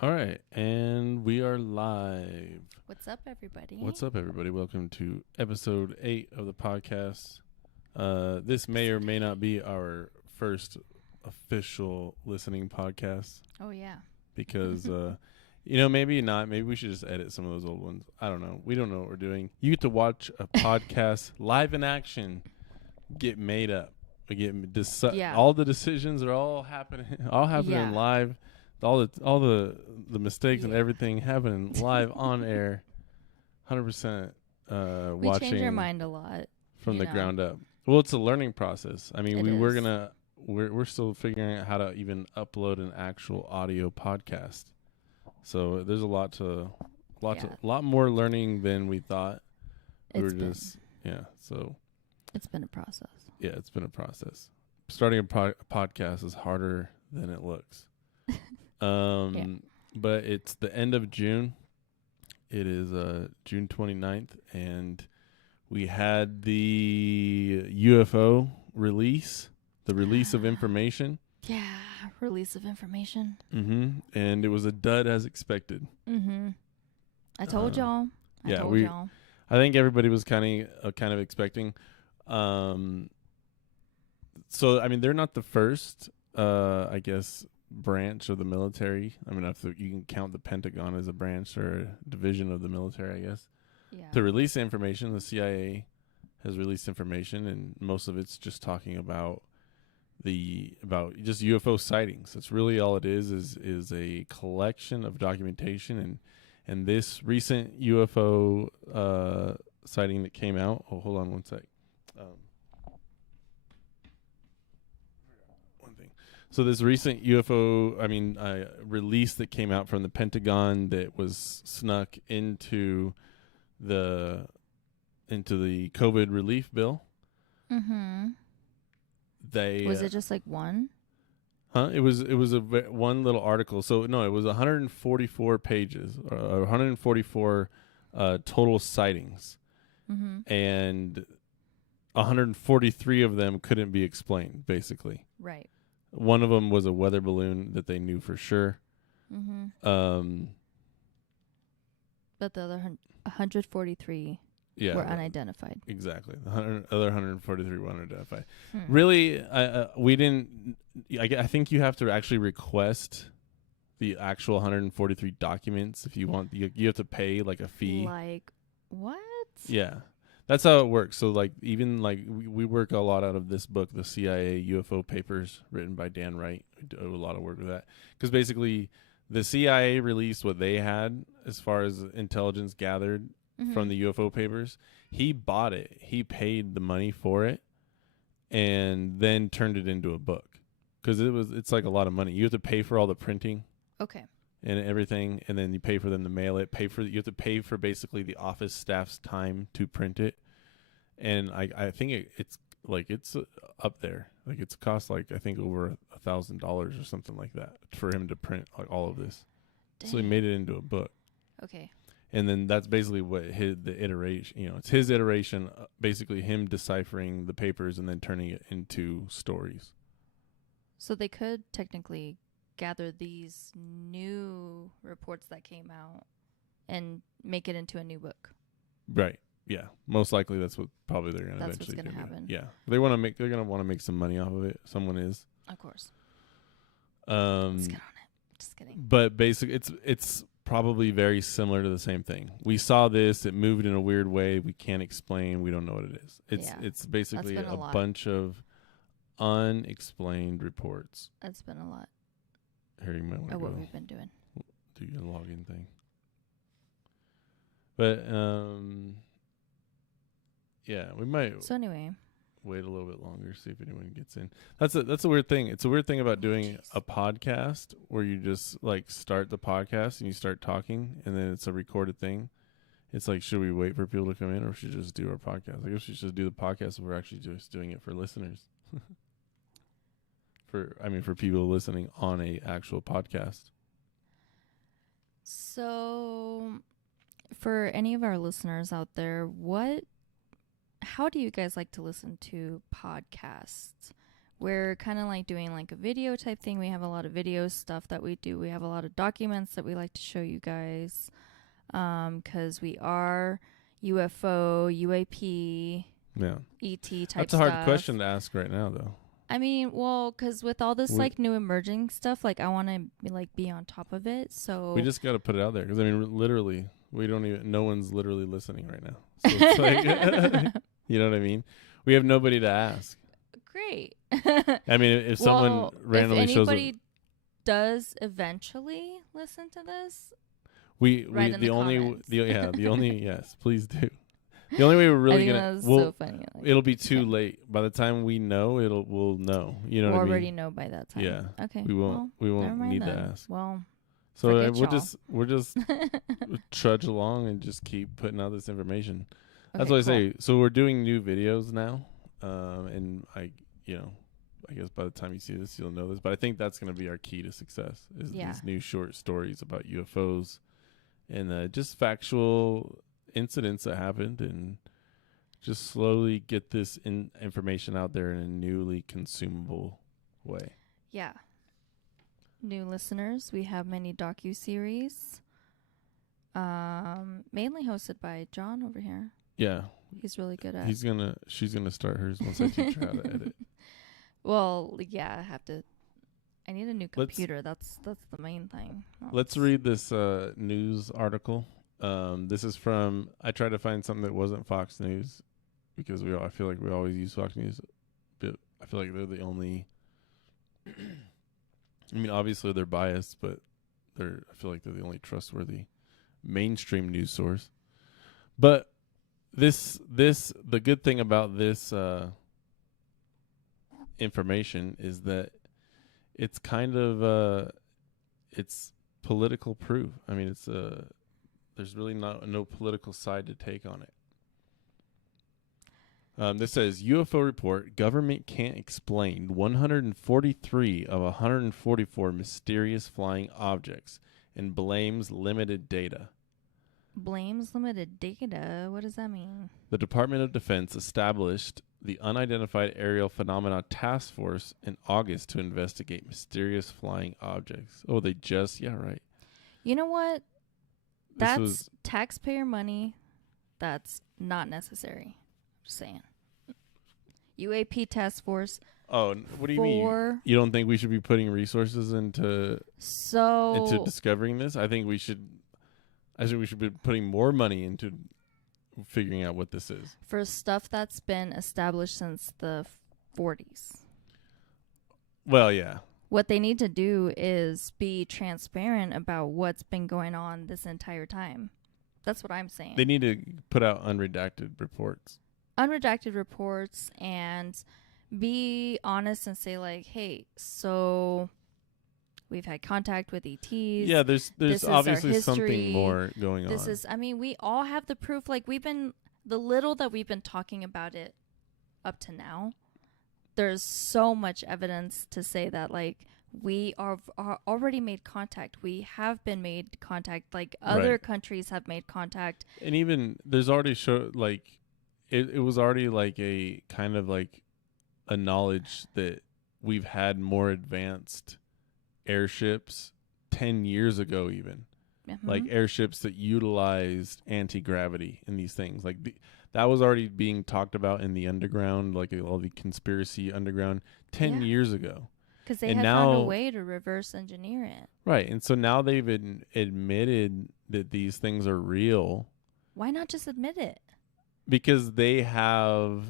All right, and we are live. What's up, everybody? What's up, everybody? Welcome to episode 8 of the podcast. This may or may not be our first official listening podcast Oh, yeah. because, maybe not. Maybe we should just edit some of those old ones. I don't know. We don't know what we're doing. You get to watch a podcast live in action get made up. We get all the decisions are all happening Yeah. live. All the mistakes and everything happening live on air, 100%. We Watching change our mind a lot from the ground up. Well, it's a learning process. I mean, It we're still figuring out how to even upload an actual audio podcast. So there's a lot more learning than we thought. So it's been a process. Yeah, it's been a process. Starting a podcast is harder than it looks. But it's the end of June. It is June 29th, and we had the UFO release, the release of information. Yeah, release of information. Mm-hmm. And it was a dud as expected. Mm-hmm. I told y'all. I think everybody was kind of expecting. So, I mean, they're not the first, I guess, branch of the military. I mean, you can count the Pentagon as a branch or a division of the military, I guess. Yeah. To release information, the CIA has released information, and most of it's just talking about just UFO sightings. That's really all it is a collection of documentation, and this recent UFO sighting that came out. Oh, hold on one sec. So this recent UFO, release that came out from the Pentagon that was snuck into the COVID relief bill. Mm-hmm. Was it just like one? It was one little article. So no, it was 144 pages, 144 total sightings, and 143 of them couldn't be explained. Basically, right. One of them was a weather balloon that they knew for sure. Mm-hmm. But the other 143 were unidentified. Exactly. The other 143 were unidentified. Really, we didn't... I think you have to actually request the actual 143 documents if you want. You have to pay like a fee. Like, what? Yeah. That's how it works. So, like, even like we work a lot out of this book, the CIA UFO Papers, written by Dan Wright. We do a lot of work with that because basically the CIA released what they had as far as intelligence gathered from the UFO papers. He bought it. He paid the money for it, and then turned it into a book because it's like a lot of money. You have to pay for all the printing. Okay. And everything, and then you pay for them to mail it. You have to pay for basically the office staff's time to print it, and I think it's up there. Like it's cost like I think over $1,000 or something like that for him to print like all of this. Dang. So he made it into a book. Okay. And then that's basically what the iteration. It's his iteration, basically him deciphering the papers and then turning it into stories. So they could technically gather these new reports that came out and make it into a new book. Right. Yeah. Most likely that's what probably they're going to eventually do. That's what's going to happen. Yeah. They're going to want to make some money off of it. Someone is. Of course. Let's get on it. Just kidding. But basically it's probably very similar to the same thing. We saw this, it moved in a weird way. We can't explain. We don't know what it is. It's basically a bunch of unexplained reports. That's been a lot. Harry might want to go. What we've been doing. Do your login thing. But yeah, we might. So anyway, wait a little bit longer, see if anyone gets in. That's a weird thing. It's a weird thing about doing a podcast where you just like start the podcast and you start talking, and then it's a recorded thing. It's like, should we wait for people to come in, or should we just do our podcast? I guess we should just do the podcast if we're actually just doing it for listeners. For people listening on a actual podcast. So, for any of our listeners out there, how do you guys like to listen to podcasts? we're kind of like doing like a video type thing. We have a lot of video stuff that we do. We have a lot of documents that we like to show you guys, because we are UFO, UAP, ET type stuff. That's a hard question to ask right now, though. I mean, well, because with all this like new emerging stuff, like I want to like be on top of it. So we just got to put it out there, because I mean, literally, no one's literally listening right now. So it's like, you know what I mean? We have nobody to ask. Great. I mean, if someone randomly shows up, if anybody does eventually listen to this, the only yes, please do. The only way we're really gonna so funny. Like, it'll be too late. By the time we know, we'll know. You know what I mean? We'll already know by that time. Yeah. Okay. We won't need to ask. Well, so we'll just trudge along and just keep putting out this information. That's what I say. So we're doing new videos now, and I guess by the time you see this, you'll know this. But I think that's going to be our key to success, is these new short stories about UFOs and just factual incidents that happened, and just slowly get this information out there in a newly consumable way. Yeah. New listeners, we have many docu-series, mainly hosted by John over here. Yeah. He's really good at. She's gonna start hers once I teach her how to edit. Well, yeah, I need a new computer. That's the main thing. Let's read this news article. This is from, I tried to find something that wasn't Fox News, because I feel like we always use Fox News, but I feel like they're the only, I mean, obviously they're biased, but I feel like they're the only trustworthy mainstream news source. But the good thing about this information is that it's kind of it's political proof. I mean, it's there's really no political side to take on it. This says, UFO report, government can't explain 143 of 144 mysterious flying objects and blames limited data. Blames limited data? What does that mean? The Department of Defense established the Unidentified Aerial Phenomena Task Force in August to investigate mysterious flying objects. Oh, right. You know what? That's taxpayer money. That's not necessary. Just saying. UAP task force. Oh, what do you mean? You don't think we should be putting resources into discovering this? I think we should be putting more money into figuring out what this is. For stuff that's been established since the 40s. Well, yeah. What they need to do is be transparent about what's been going on this entire time. That's what I'm saying. They need to put out unredacted reports. Unredacted reports, and be honest and say like, hey, so we've had contact with ETs. Yeah, there's obviously something more going on. We all have the proof. Like, the little that we've been talking about it up to now, there's so much evidence to say that, like, we are already made contact. We have been made contact. Like, other countries have made contact. And even there's already it was already like a kind of like a knowledge that we've had more advanced airships 10 years ago, even. Mm-hmm. Like airships that utilized anti-gravity in these things. Like that was already being talked about in the underground, like all the conspiracy underground 10 years ago. Because they had found a way to reverse engineer it. Right. And so now they've admitted that these things are real. Why not just admit it? Because they have,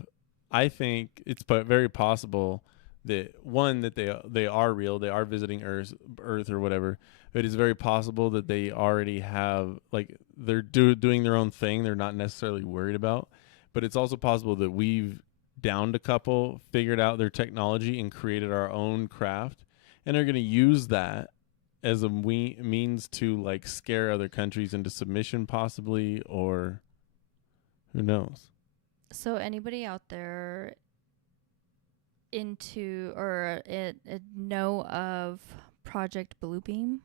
I think it's very possible that, one, that they are real, they are visiting Earth or whatever. It is very possible that they already have, like, they're doing their own thing, they're not necessarily worried about. But it's also possible that we've downed a couple, figured out their technology, and created our own craft, and they're going to use that as a means to, like, scare other countries into submission, possibly, or who knows. So anybody out there into or know of Project Bluebeam?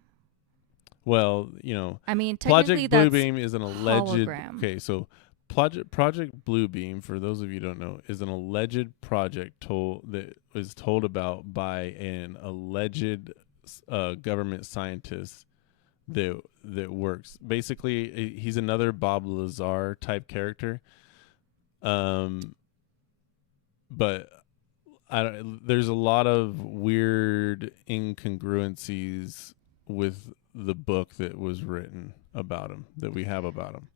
Well, you know, I mean, Project Bluebeam is an alleged hologram. Okay, so Project Bluebeam, for those of you who don't know, is an alleged project that was told about by an alleged government scientist that works. Basically, he's another Bob Lazar type character. But there's a lot of weird incongruencies with the book that was written about him, that we have about him.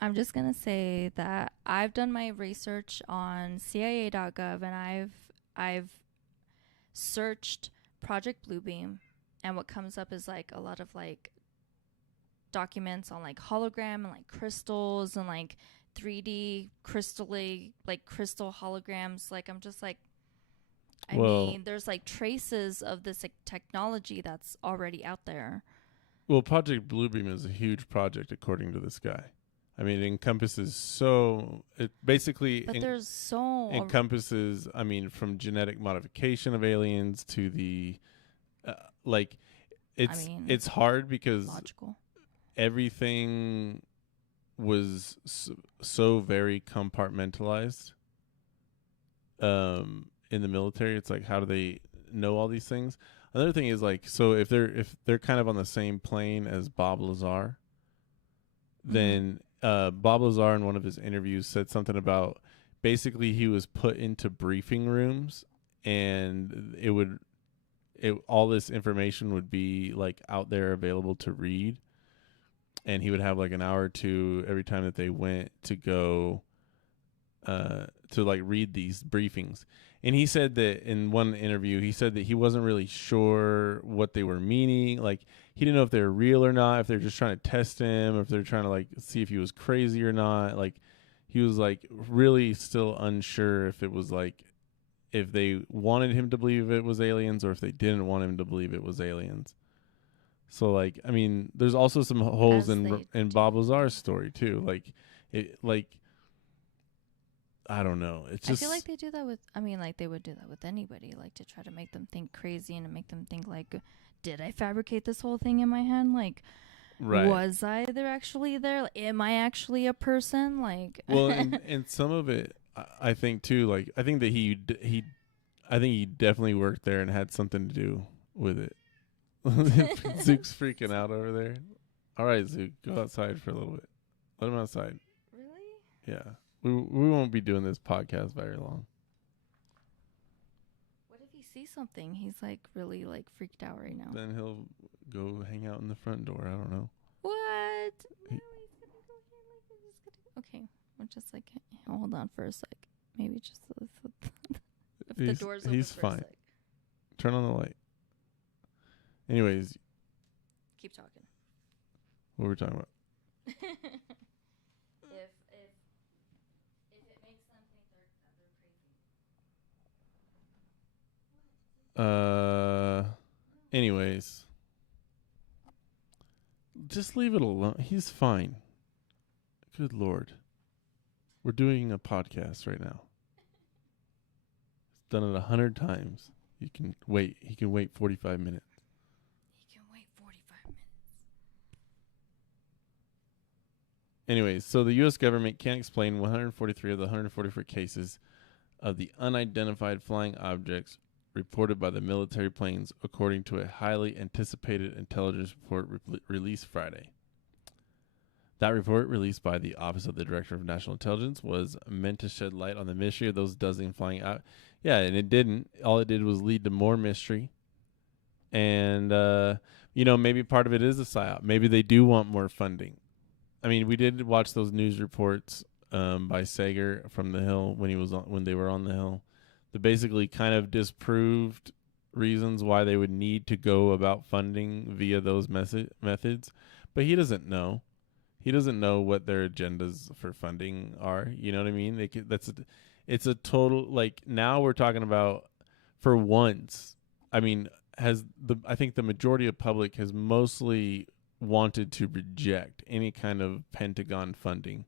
I'm just going to say that I've done my research on CIA.gov, and I've searched Project Bluebeam, and what comes up is like a lot of like documents on like hologram and like crystals and like 3D crystal holograms. Like, I'm just like, I mean, there's like traces of this like technology that's already out there. Well, Project Bluebeam is a huge project, according to this guy. I mean, it encompasses encompasses, I mean, from genetic modification of aliens to the, it's hard because logical. Everything was so very compartmentalized in the military. It's like, how do they know all these things? Another thing is like, so if they're kind of on the same plane as Bob Lazar, then Bob Lazar in one of his interviews said something about basically he was put into briefing rooms, and all this information would be like out there available to read, and he would have like an hour or two every time that they went to go to like read these briefings. And he said that in one interview, he said that he wasn't really sure what they were meaning. Like, he didn't know if they were real or not, if they're just trying to test him, or if they're trying to like see if he was crazy or not. Like, he was like really still unsure if it was like, if they wanted him to believe it was aliens or if they didn't want him to believe it was aliens. So like, I mean, there's also some holes in Bob Lazar's story too. I don't know. It's just, I feel like they do that with, I mean, like they would do that with anybody, like to try to make them think crazy and to make them think like, did I fabricate this whole thing in my head? Like, right. Was I there actually there? Like, am I actually a person? Like, well, and some of it, I think too, like, I think that he definitely worked there and had something to do with it. Zook's freaking out over there. All right, Zook, go outside for a little bit. Let him outside. Really? Yeah. We won't be doing this podcast very long. What if he sees something? He's like really like freaked out right now. Then he'll go hang out in the front door. I don't know. What? No, he's gonna go here like this. Okay, we'll just like hold on for a sec. Maybe just if the door's open. He's for fine. A sec. Turn on the light. Anyways, keep talking. What were we talking about? If it makes them think they're crazy. Anyways, just leave it alone. He's fine. Good Lord. We're doing a podcast right now. He's done it 100 times. He can wait 45 minutes. He can wait 45 minutes. Anyways, so the U.S. government can't explain 143 of the 144 cases of the unidentified flying objects reported by the military planes, according to a highly anticipated intelligence report released Friday. That report, released by the Office of the Director of National Intelligence, was meant to shed light on the mystery of those dozen flying out. Yeah, and it didn't. All it did was lead to more mystery. And, maybe part of it is a psyop. Maybe they do want more funding. I mean, we did watch those news reports by Sager from the Hill when they were on the Hill, that basically kind of disproved reasons why they would need to go about funding via those methods. But he doesn't know. He doesn't know what their agendas for funding are. You know what I mean? It's a total, like, now we're talking about, for once, I mean, I think the majority of public has mostly wanted to reject any kind of Pentagon funding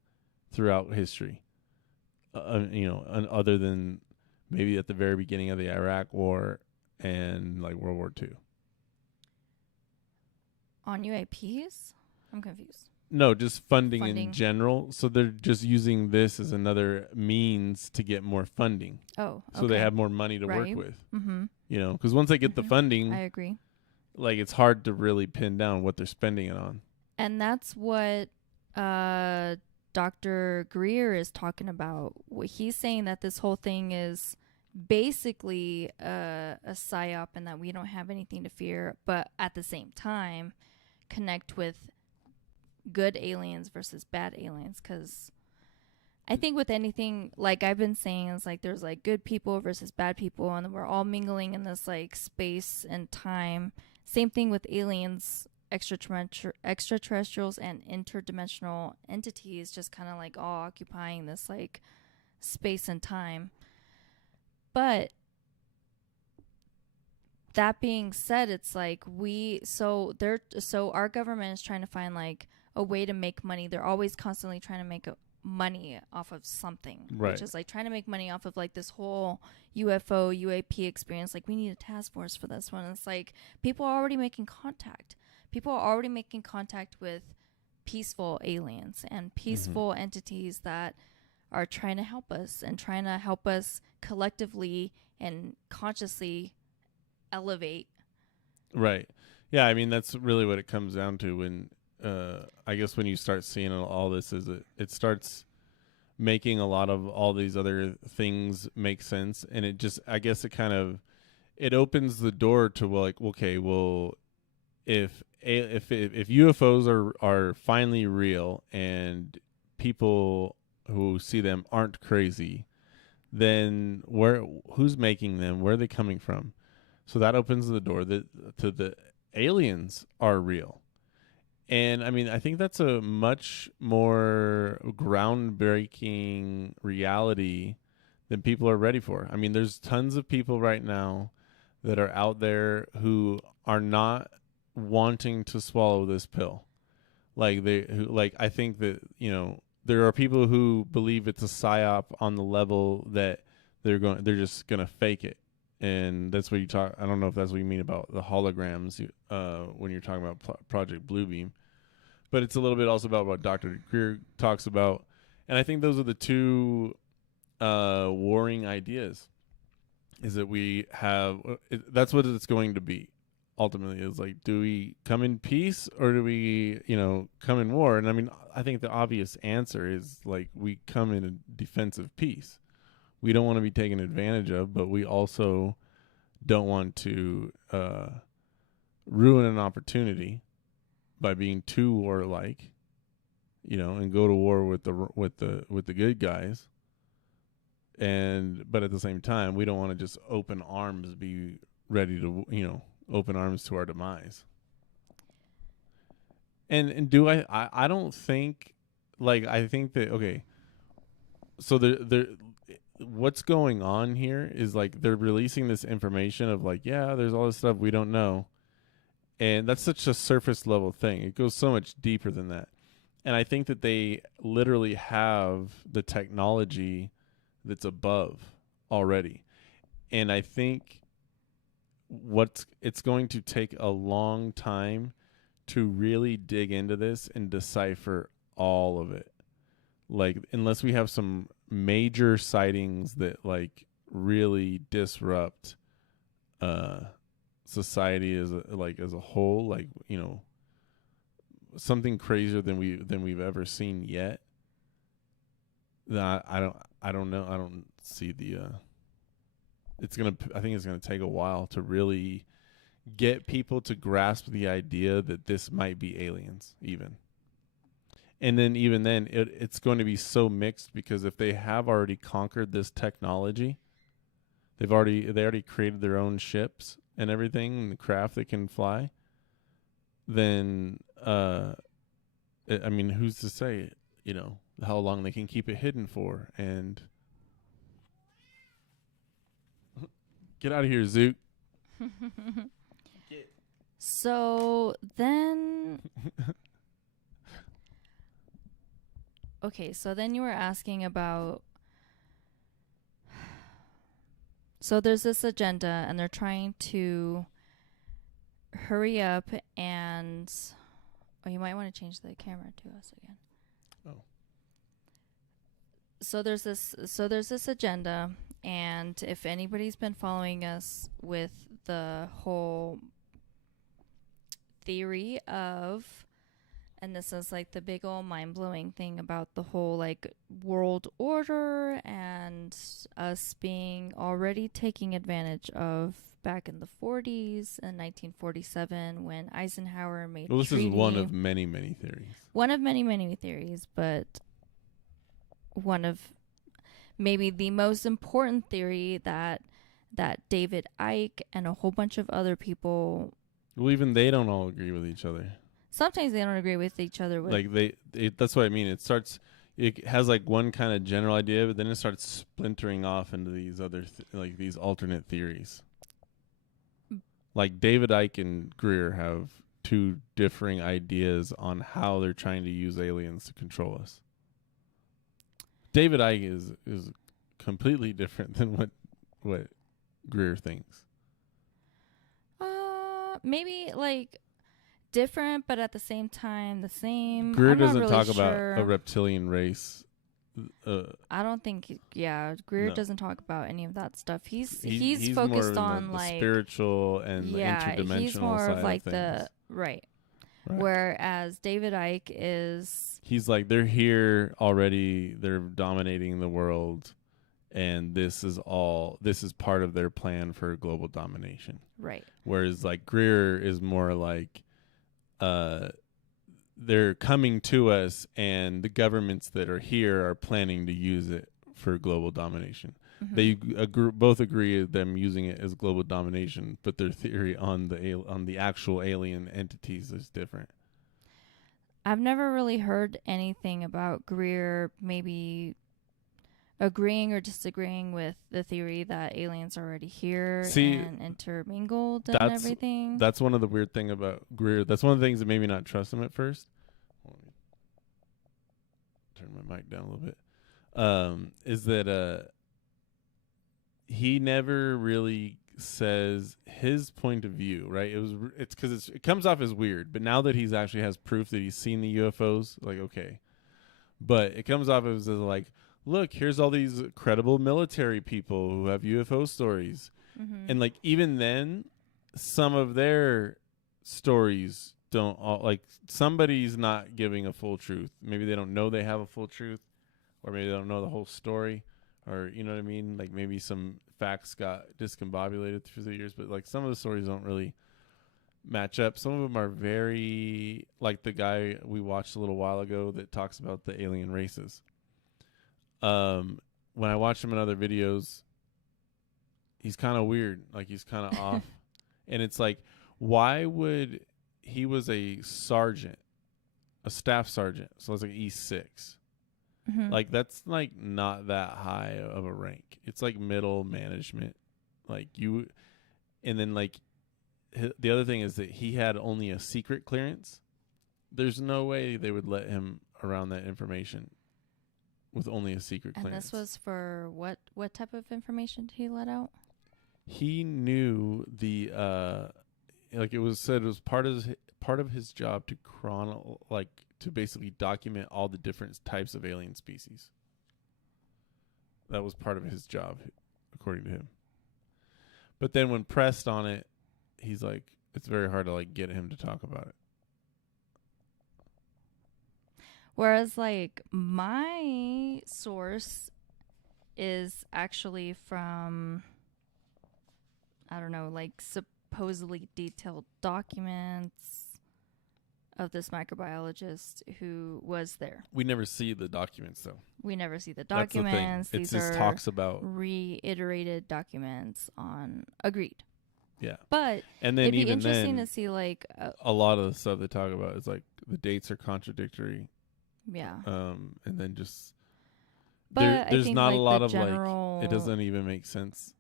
throughout history. Other than maybe at the very beginning of the Iraq War and like World War II. On UAPs? I'm confused. No, just funding in Funding. general. So they're just using this as another means to get more funding. Oh, So they have more money to work with. Mm-hmm. You know, because once they get the funding, I agree. like it's hard to really pin down what they're spending it on. And that's what Dr. Greer is talking about. He's saying that this whole thing is basically a psyop and that we don't have anything to fear, but at the same time connect with good aliens versus bad aliens. Because I think with anything, like I've been saying, it's like there's like good people versus bad people, and we're all mingling in this like space and time. Same thing with aliens, extraterrestrials and interdimensional entities, just kind of like all occupying this like space and time. But that being said, it's like our government is trying to find like a way to make money. They're always constantly trying to make money off of something, Right. which is like trying to make money off of like this whole UFO UAP experience. Like we need a task force for this one. It's like people are already making contact. People are already making contact with peaceful aliens and peaceful entities that are trying to help us and trying to help us collectively and consciously elevate. Right. Yeah, I mean that's really what it comes down to when I guess when you start seeing all this is it starts making a lot of all these other things make sense, and it just I guess it opens the door to like, okay, well if UFOs are finally real and people who see them aren't crazy, then who's making them? Where are they coming from? So that opens the door to the aliens are real. And I mean, I think that's a much more groundbreaking reality than people are ready for. I mean, there's tons of people right now that are out there who are not wanting to swallow this pill. I think that, you know, there are people who believe it's a psyop on the level that they're just going to fake it. And that's what you talk. I don't know if that's what you mean about the holograms when you're talking about Project Bluebeam, but it's a little bit also about what Dr. Greer talks about. And I think those are the two warring ideas. Is that we have that's what it's going to be ultimately. Is like, do we come in peace or do we, you know, come in war? And I mean, I think the obvious answer is like we come in a defensive peace. We don't want to be taken advantage of, but we also don't want to ruin an opportunity by being too warlike, you know, and go to war with the good guys. But at the same time, we don't want to just open arms, be ready to, you know, open arms to our demise. And do I don't think, like, I think that, okay, so there what's going on here is like they're releasing this information of like, yeah, there's all this stuff we don't know. And that's such a surface level thing. It goes so much deeper than that. And I think that they literally have the technology that's above already. And I think it's going to take a long time to really dig into this and decipher all of it. Like, unless we have some major sightings that like really disrupt society as a whole, like, you know, something crazier than we've ever seen yet. That I don't know. I don't see the I think it's gonna take a while to really get people to grasp the idea that this might be aliens even. And then even then it's going to be so mixed, because if they have already conquered this technology, they already created their own ships and everything, and the craft that can fly, then I mean, who's to say, you know, how long they can keep it hidden for? And get out of here, Zook. So then okay, so then you were asking about, so there's this agenda and they're trying to hurry up and Oh, you might want to change the camera to us again. Oh. So there's this agenda, and if anybody's been following us with the whole theory of, and this is like the big old mind-blowing thing about the whole like world order and us being already taking advantage of back in the 40s in 1947 when Eisenhower made Well, a this treaty. is one of many, many theories. One of many, many theories, but one of maybe the most important theory that David Icke and a whole bunch of other people. Well, even they don't all agree with each other. Sometimes they don't agree with each other. Like that's what I mean. It has like one kind of general idea, but then it starts splintering off into these other like these alternate theories. Like David Icke and Greer have two differing ideas on how they're trying to use aliens to control us. David Icke is completely different than what Greer thinks. Maybe like different, but at the same time the same. Greer doesn't really talk sure. about a reptilian race. I don't think. Greer No. doesn't talk about any of that stuff. He's he's focused more on the like spiritual and the interdimensional he's more side of like of things. the right. Right. Whereas David Icke is. He's like, they're here already. They're dominating the world, and this is part of their plan for global domination. Right. Whereas like Greer is more like, they're coming to us, and the governments that are here are planning to use it for global domination. Mm-hmm. They both agree them using it as global domination, but their theory on the actual alien entities is different. I've never really heard anything about Greer maybe agreeing or disagreeing with the theory that aliens are already here and intermingled and everything. That's one of the weird thing about Greer. That's one of the things that made me not trust him at first. Let me turn my mic down a little bit. Is that he never really says his point of view, right? It's because it comes off as weird, but now that he's actually has proof that he's seen the UFOs, like okay, but it comes off as like, look, here's all these credible military people who have UFO stories, and like even then, some of their stories don't all, like somebody's not giving a full truth. Maybe they don't know they have a full truth, or maybe they don't know the whole story. Or, you know what I mean? Like maybe some facts got discombobulated through the years, but like some of the stories don't really match up. Some of them are very, like the guy we watched a little while ago that talks about the alien races. When I watch him in other videos, he's kind of weird. Like he's kind of off. And it's like, why would he was a sergeant, a staff sergeant. So it's like E6. Mm-hmm. Like that's like not that high of a rank. It's like middle management. Like you, and then like the other thing is that he had only a secret clearance. There's no way they would let him around that information with only a secret clearance. And this was for what type of information did he let out? He knew the like it was said it was part of his job to to basically document all the different types of alien species. That was part of his job, according to him. But then when pressed on it, he's like, it's very hard to like get him to talk about it. Whereas like my source is actually from, I don't know, like supposedly detailed documents of this microbiologist who was there. We never see the documents, though. We never see the That's documents. the thing. It These just are talks about reiterated documents on agreed. Yeah. But and then it'd be even interesting then, to see like a lot of the stuff they talk about is like the dates are contradictory. Yeah. And then just but there's I think not like a lot the of general, like it doesn't even make sense.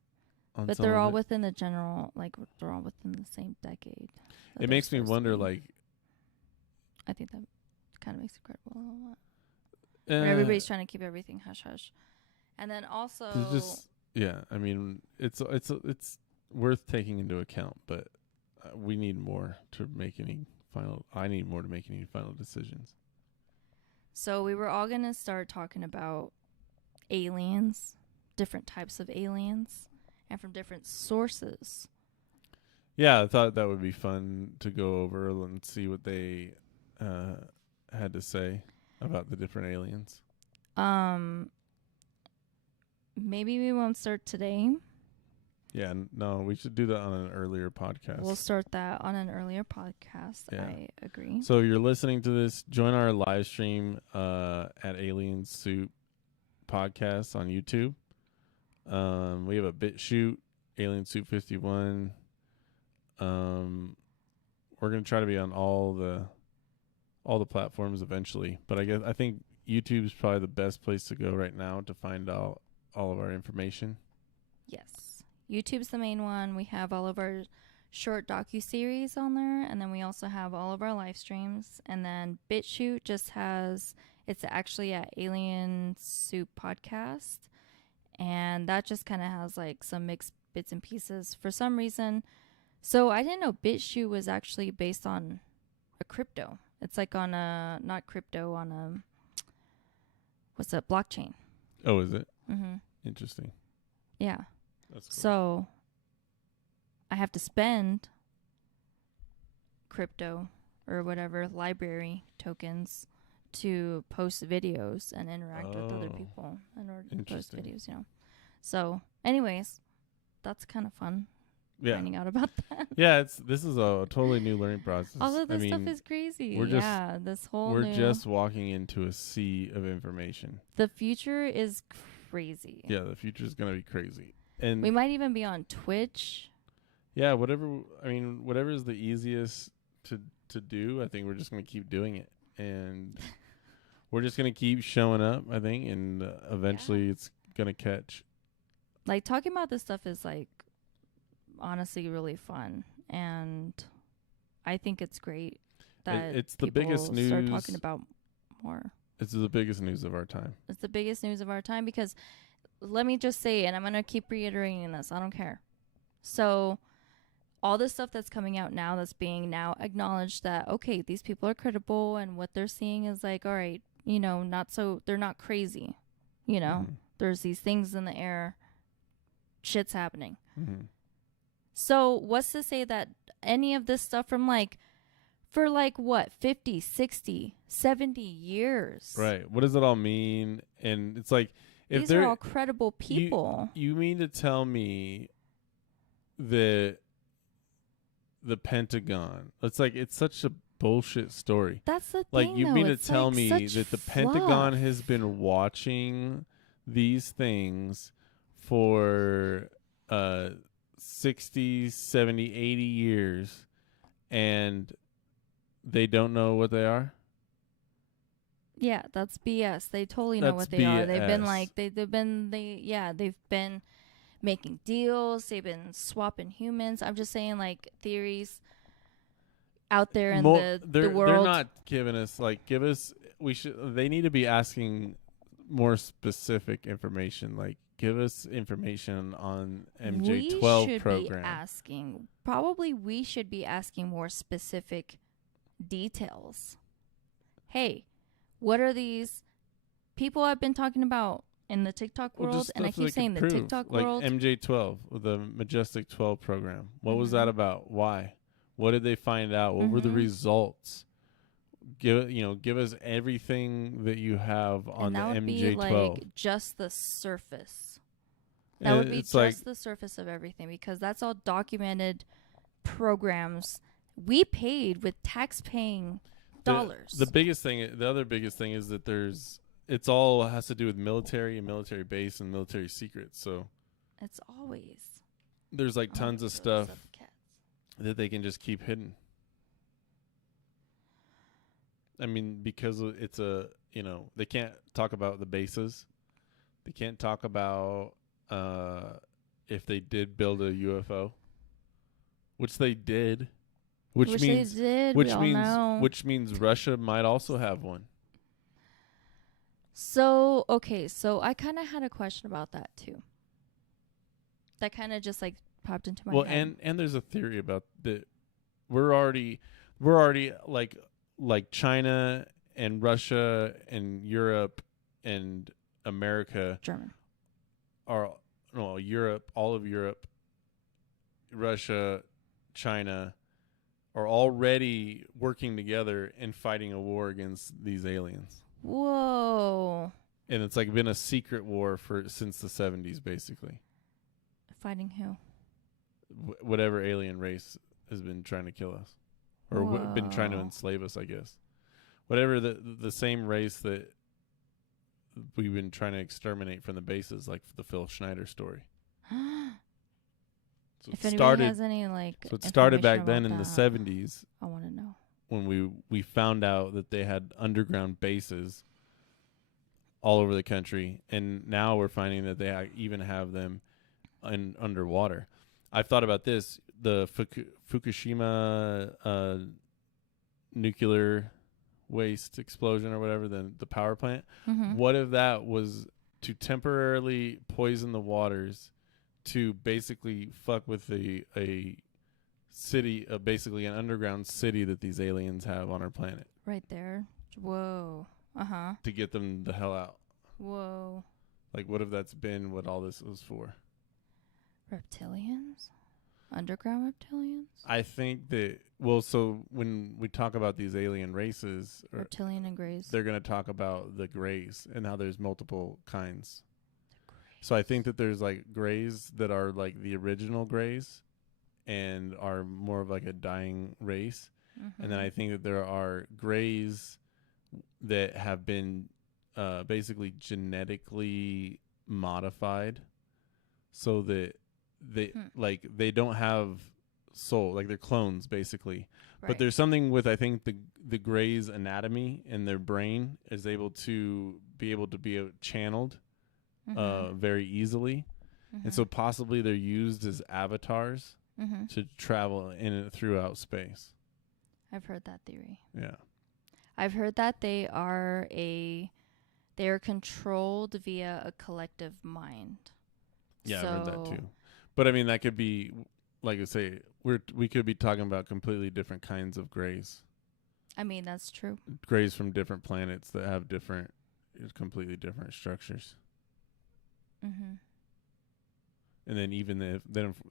But they're all within the general, like they're all within the same decade. It makes me wonder, like. I think that kind of makes it credible a lot. When everybody's trying to keep everything hush hush, and then also just I mean it's worth taking into account, but we need more to make any final. I need more to make any final decisions. So we were all gonna start talking about aliens, different types of aliens, and from different sources. Yeah, I thought that would be fun to go over and see what they had to say about the different aliens. Maybe we won't start today. Yeah, no, we should do that on an earlier podcast. We'll start that on an earlier podcast. Yeah. I agree. So you're listening to this, join our live stream at Alien Soup Podcast on YouTube. We have a BitChute, Alien Soup 51. We're gonna try to be on all the platforms eventually, but I think YouTube is probably the best place to go right now to find out all of our information. Yes. YouTube's the main one. We have all of our short docu-series on there, and then we also have all of our live streams. And then BitChute just has, it's actually at Alien Soup Podcast, and that just kind of has like some mixed bits and pieces for some reason. So I didn't know BitChute was actually based on a crypto. It's like on a, not crypto, on a, what's that, blockchain. Oh, is it? Mm-hmm. Interesting. Yeah. That's cool. So I have to spend crypto or whatever library tokens to post videos and interact with other people in order to post videos, you know. So anyways, that's kind of fun. Yeah. Finding out about that. Yeah, this is a totally new learning process. All of this stuff is crazy. We're just walking into a sea of information. The future is crazy. Yeah, the future is going to be crazy. And we might even be on Twitch. Yeah, whatever is the easiest to do, I think we're just going to keep doing it. And we're just going to keep showing up, I think, and eventually it's going to catch. Like, talking about this stuff is, like, honestly really fun. And I think it's great that it's the biggest news. Start talking about more. It's the biggest news of our time. It's the biggest news of our time because, let me just say, and I'm going to keep reiterating this, I don't care. So all this stuff that's coming out now, that's being now acknowledged that, okay, these people are credible and what they're seeing is like, all right, you know, they're not crazy. You know, there's these things in the air. Shit's happening. Mm-hmm. So what's to say that any of this stuff from for what, 50, 60, 70 years? Right. What does it all mean? And it's like, if these are all credible people. You mean to tell me that the Pentagon, it's such a bullshit story. That's the thing, like, you mean to tell me that the fluff. Pentagon has been watching these things for 60, 70, 80 years and they don't know what they are? Yeah, that's BS. They totally know what they are. They've been they've been making deals. They've been swapping humans. I'm just saying, like, theories out there in the world. They're not giving us they need to be asking more specific information. Like, give us information on MJ12 program. We should be asking more specific details. Hey, what are these people I've been talking about in the TikTok world? And I keep saying the TikTok world. Like MJ12, the Majestic 12 program. What was that about? Why? What did they find out? What were the results? Give us everything that you have on the MJ12. Be like just the surface. That would be just the surface of everything, because that's all documented programs we paid with tax-paying dollars. The other biggest thing is that it's all has to do with military and military base and military secrets. So it's always there's tons of stuff that they can just keep hidden. I mean, because it's they can't talk about the bases. They can't talk about if they did build a UFO, which they did. Which means Russia might also have one. So I kind of had a question about that too. That kind of just popped into my head. And there's a theory about that we're already like China and Russia and Europe and America German. are Europe, all of Europe, Russia, China are already working together and fighting a war against these aliens. Whoa. And it's like been a secret war since the 70s, basically. Fighting who? Whatever alien race has been trying to kill us, or been trying to enslave us, I guess. Whatever the same race that we've been trying to exterminate from the bases, like the Phil Schneider story. So if anybody has any so it started back then in that, the 70s. I want to know. When we found out that they had underground bases all over the country, and now we're finding that they even have them underwater. I've thought about this: the Fukushima nuclear waste explosion or whatever, the power plant. Mm-hmm. What if that was to temporarily poison the waters, to basically fuck with a city, basically an underground city that these aliens have on our planet? Right there. Whoa. Uh-huh. To get them the hell out. Whoa. Like, what if that's been what all this was for? Reptilians? Underground reptilians? I think that, so when we talk about these alien races, Reptilian and Greys. they're going to talk about the Greys and how there's multiple kinds. So I think that there's like Greys that are like the original Greys and are more of like a dying race. Mm-hmm. And then I think that there are Greys that have been basically genetically modified so that they don't have soul, like they're clones basically. Right. But there's something with, I think, the Grey's anatomy and their brain is able to be channeled very easily. Mm-hmm. And so possibly they're used as avatars mm-hmm. to travel in and throughout space. I've heard that theory. Yeah. I've heard that they are controlled via a collective mind. Yeah, I've heard that too. But I mean, that could be, like I say, we could be talking about completely different kinds of Greys. I mean, that's true. Greys from different planets that have completely different structures. Mm-hmm. And then even if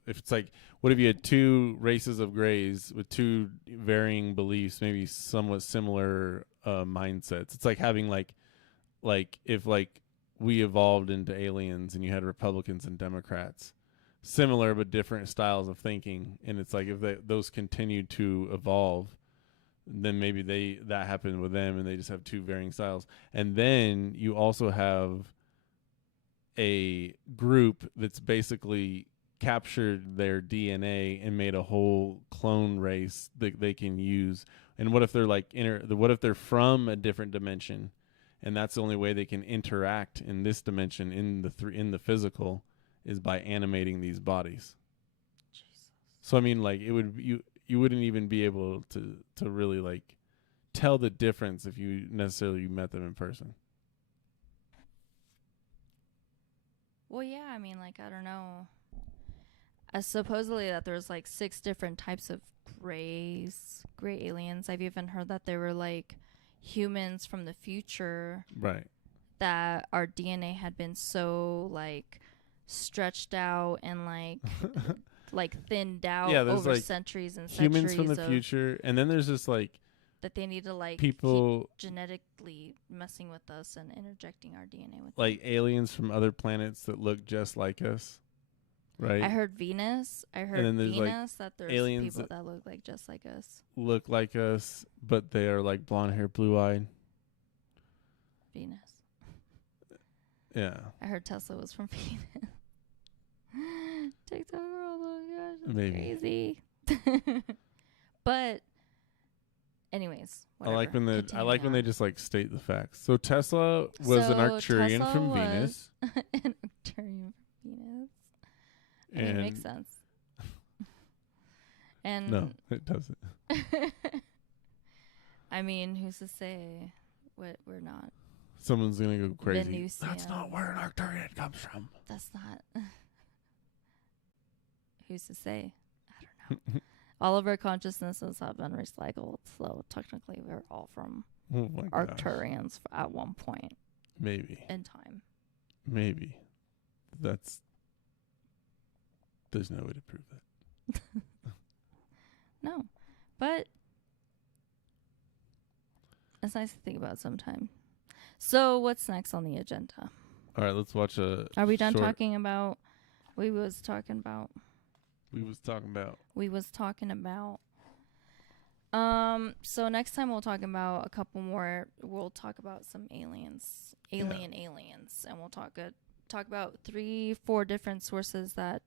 it's like, what if you had two races of Greys with two varying beliefs, maybe somewhat similar mindsets? It's like having like if like we evolved into aliens and you had Republicans and Democrats, similar but different styles of thinking, and it's like if those continued to evolve, then maybe that happened with them and they just have two varying styles. And then you also have a group that's basically captured their DNA and made a whole clone race that they can use. And what if they're like what if they're from a different dimension, and that's the only way they can interact in this dimension in the physical is by animating these bodies. Jesus. So I mean, like, it would you wouldn't even be able to really like tell the difference if you necessarily met them in person. Well, yeah, I mean, like, I don't know. Supposedly that there's like 6 different types of gray aliens. I've even heard that they were like humans from the future. Right. That our DNA had been so like stretched out and like like thinned out over like centuries and humans centuries from the future, and then there's just like that they need to like people keep genetically messing with us and interjecting our DNA with like them. Aliens from other planets that look just like us, right? I heard Venus. I heard Venus like that there's aliens people that look like just like us. Look like us, but they are like blonde hair, blue eyed. Venus. Yeah. I heard Tesla was from Venus. TikTok world, oh my gosh, that's maybe crazy. But anyways, whatever. I like when they just like state the facts. So Tesla was an Arcturian from Venus. An Arcturian from Venus. I mean, it makes sense. And no, it doesn't. I mean, who's to say what we're not? Someone's gonna go crazy. Venusian. That's not where an Arcturian comes from. That's not. Who's to say? I don't know. All of our consciousnesses have been recycled, so technically we're all from Oh my gosh. Arcturians at one point Maybe. in time. Maybe. There's no way to prove that. No, but it's nice to think about sometime. So what's next on the agenda? All right, let's watch a. Are we done talking about? We was talking about. So next time we'll talk about a couple more. We'll talk about some aliens, aliens, and we'll talk about 3-4 different sources that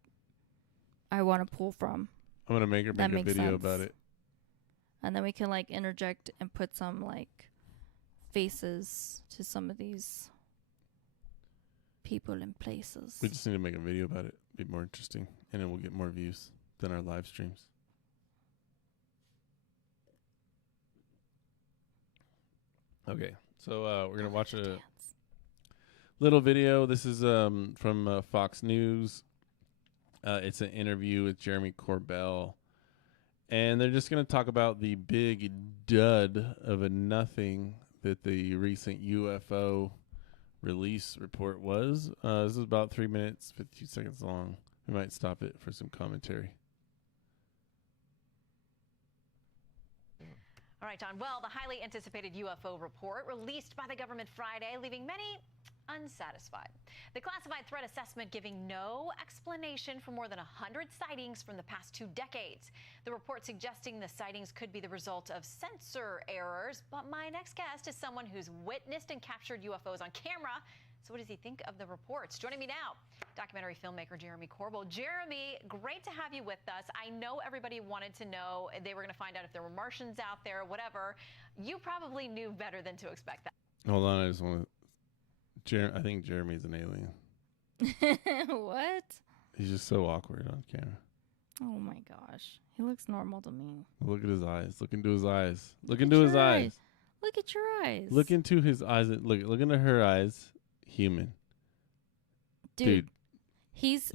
I want to pull from. I'm gonna make her make a video about it, and then we can like interject and put some like faces to some of these people and places. We just need to make a video about it. Be more interesting, and then we'll get more views than our live streams. Okay, so we're gonna watch a little video. This is from Fox News. It's an interview with Jeremy Corbell, and they're just gonna talk about the big dud of a nothing that the recent UFO release report was. This is about 3 minutes, 52 seconds long. We might stop it for some commentary. All right, John. Well, the highly anticipated UFO report released by the government Friday, leaving many unsatisfied. The classified threat assessment giving no explanation for more than 100 sightings from the past 2 decades. The report suggesting the sightings could be the result of sensor errors. But my next guest is someone who's witnessed and captured UFOs on camera. So what does he think of the reports? Joining me now, documentary filmmaker Jeremy Corbell. Jeremy, great to have you with us. I know everybody wanted to know. They were going to find out if there were Martians out there, whatever. You probably knew better than to expect that. Hold on, I just want to... I think Jeremy's an alien. What? He's just so awkward on camera. Oh my gosh. He looks normal to me. Look at his eyes. Look into his eyes. Look into his eyes. Look at your eyes. Look into his eyes. Look into her eyes. Human. Dude. He's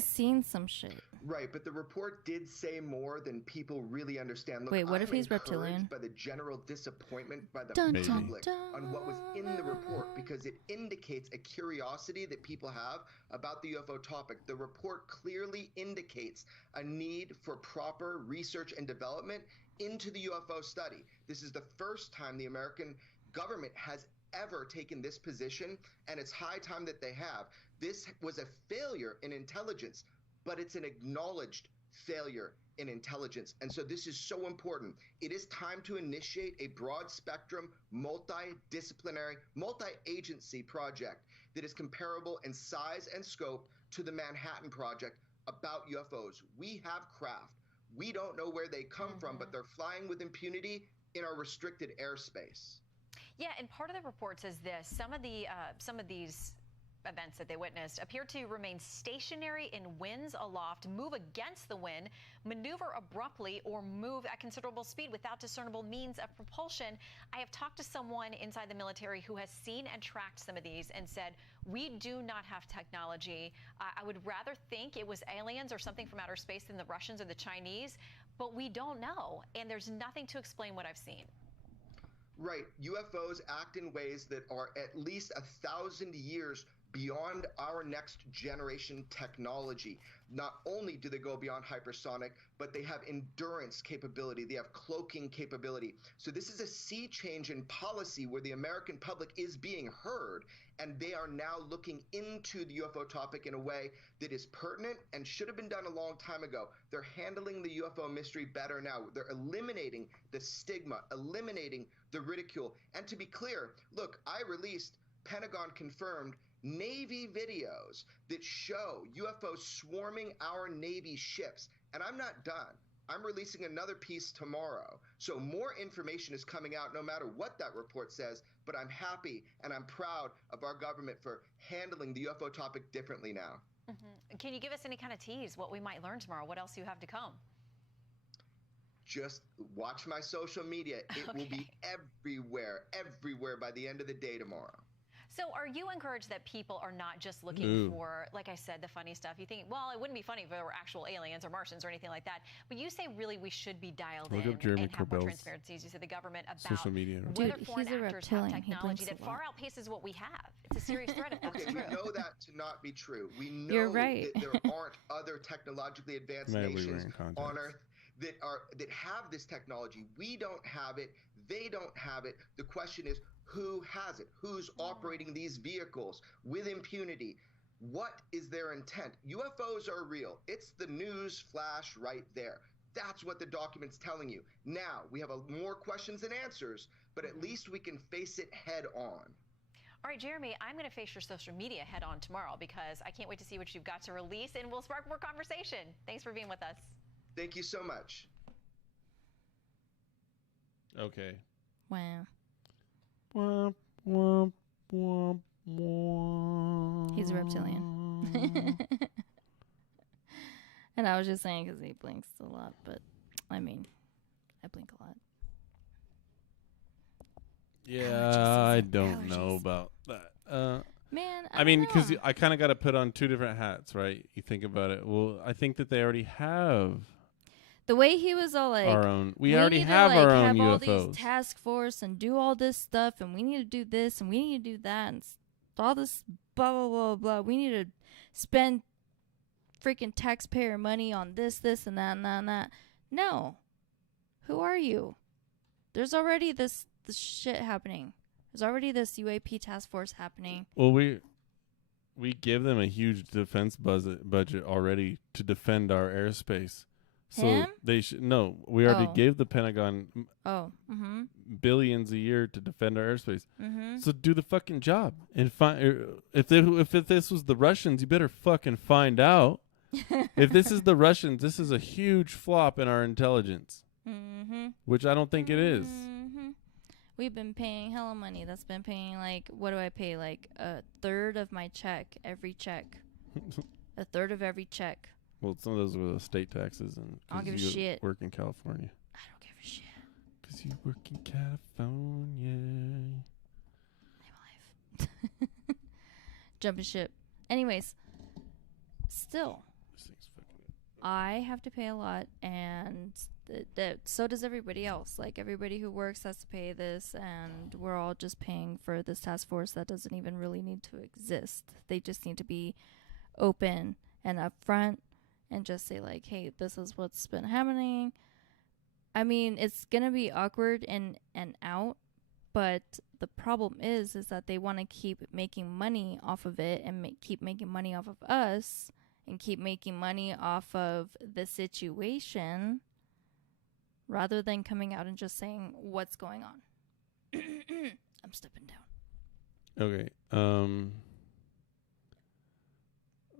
seen some shit. Right, but the report did say more than people really understand. Look, wait, what if I'm he's reptilian? By the general disappointment by the Maybe. public on what was in the report, because it indicates a curiosity that people have about the UFO topic. The report clearly indicates a need for proper research and development into the UFO study. This is the first time the American government has ever taken this position, and it's high time that they have. This was a failure in intelligence, but it's an acknowledged failure in intelligence. And so this is so important. It is time to initiate a broad spectrum, multidisciplinary, multi-agency project that is comparable in size and scope to the Manhattan Project about UFOs. We have craft. We don't know where they come from, but they're flying with impunity in our restricted airspace. Yeah, and part of the report says this: some of these events that they witnessed appear to remain stationary in winds aloft, move against the wind, maneuver abruptly, or move at considerable speed without discernible means of propulsion. I have talked to someone inside the military who has seen and tracked some of these and said, we do not have technology. I would rather think it was aliens or something from outer space than the Russians or the Chinese, but we don't know, and there's nothing to explain what I've seen. Right. UFOs act in ways that are at least 1,000 years beyond our next generation technology. Not only do they go beyond hypersonic, but they have endurance capability. They have cloaking capability. So this is a sea change in policy where the American public is being heard, and they are now looking into the UFO topic in a way that is pertinent and should have been done a long time ago. They're handling the UFO mystery better now. They're eliminating the stigma, eliminating the ridicule. And to be clear, look, I released Pentagon confirmed Navy videos that show UFOs swarming our Navy ships. And I'm not done. I'm releasing another piece tomorrow. So more information is coming out no matter what that report says, but I'm happy and I'm proud of our government for handling the UFO topic differently now. Can you give us any kind of tease what we might learn tomorrow? What else you have to come? Just watch my social media. It will be everywhere by the end of the day tomorrow. So are you encouraged that people are not just looking for, like I said, the funny stuff? You think, well, it wouldn't be funny if there were actual aliens or Martians or anything like that. But you say really we should be dialed Look in up Jeremy and have more Corbell's transparency, as you said, the government about social media. whether Dude, foreign he's a actors have reptilian. He technology blinks that a far lot. outpaces what we have. It's a serious threat if that's Okay, true. we know that to not be true. We know You're right. that there aren't other technologically advanced Maybe we're nations in context. on Earth that have this technology. We don't have it. They don't have it. The question is, who has it? Who's operating these vehicles with impunity? What is their intent? UFOs are real. It's the news flash right there. That's what the document's telling you. Now, we have more questions than answers, but at least we can face it head on. All right, Jeremy, I'm going to face your social media head on tomorrow because I can't wait to see what you've got to release, and we'll spark more conversation. Thanks for being with us. Thank you so much. Okay. Wow. Womp, womp, womp, womp. He's a reptilian. And I was just saying because he blinks a lot, but I mean, I blink a lot. Yeah, I Allergies. don't know Allergies. about that. Man, I mean, because because I kind of got to put on two different hats, right? You think about it. Well, I think that they already have the way he was all like, our own. We already need to, have our own have all UFOs. these task force and do all this stuff, and we need to do this and we need to do that, and all this blah blah blah blah. We need to spend freaking taxpayer money on this, and that, and that, and that. No, who are you? There's already this shit happening. There's already this UAP task force happening. Well, we give them a huge defense budget already to defend our airspace. So Him? they should no. We already Oh. gave the Pentagon Oh, mm-hmm. billions a year to defend our airspace. Mm-hmm. So do the fucking job and find. If this was the Russians, you better fucking find out. If this is the Russians, this is a huge flop in our intelligence, Mm-hmm. which I don't think it is. Mm-hmm. We've been paying hella money. That's been paying what do I pay? Like a third of my check, every check. A third of every check. Well, some of those were the state taxes, and I don't give a 'cause you shit. work in California. I don't give a shit. Because you work in California. Name of life. Jumping ship. Anyways, still, This thing's fucking I have to pay a lot, and so does everybody else. Like, everybody who works has to pay this, and we're all just paying for this task force that doesn't even really need to exist. They just need to be open and upfront and just say, like, hey, this is what's been happening. I mean, it's going to be awkward and out, but the problem is that they want to keep making money off of it and keep making money off of us and keep making money off of the situation rather than coming out and just saying what's going on. I'm stepping down. Okay.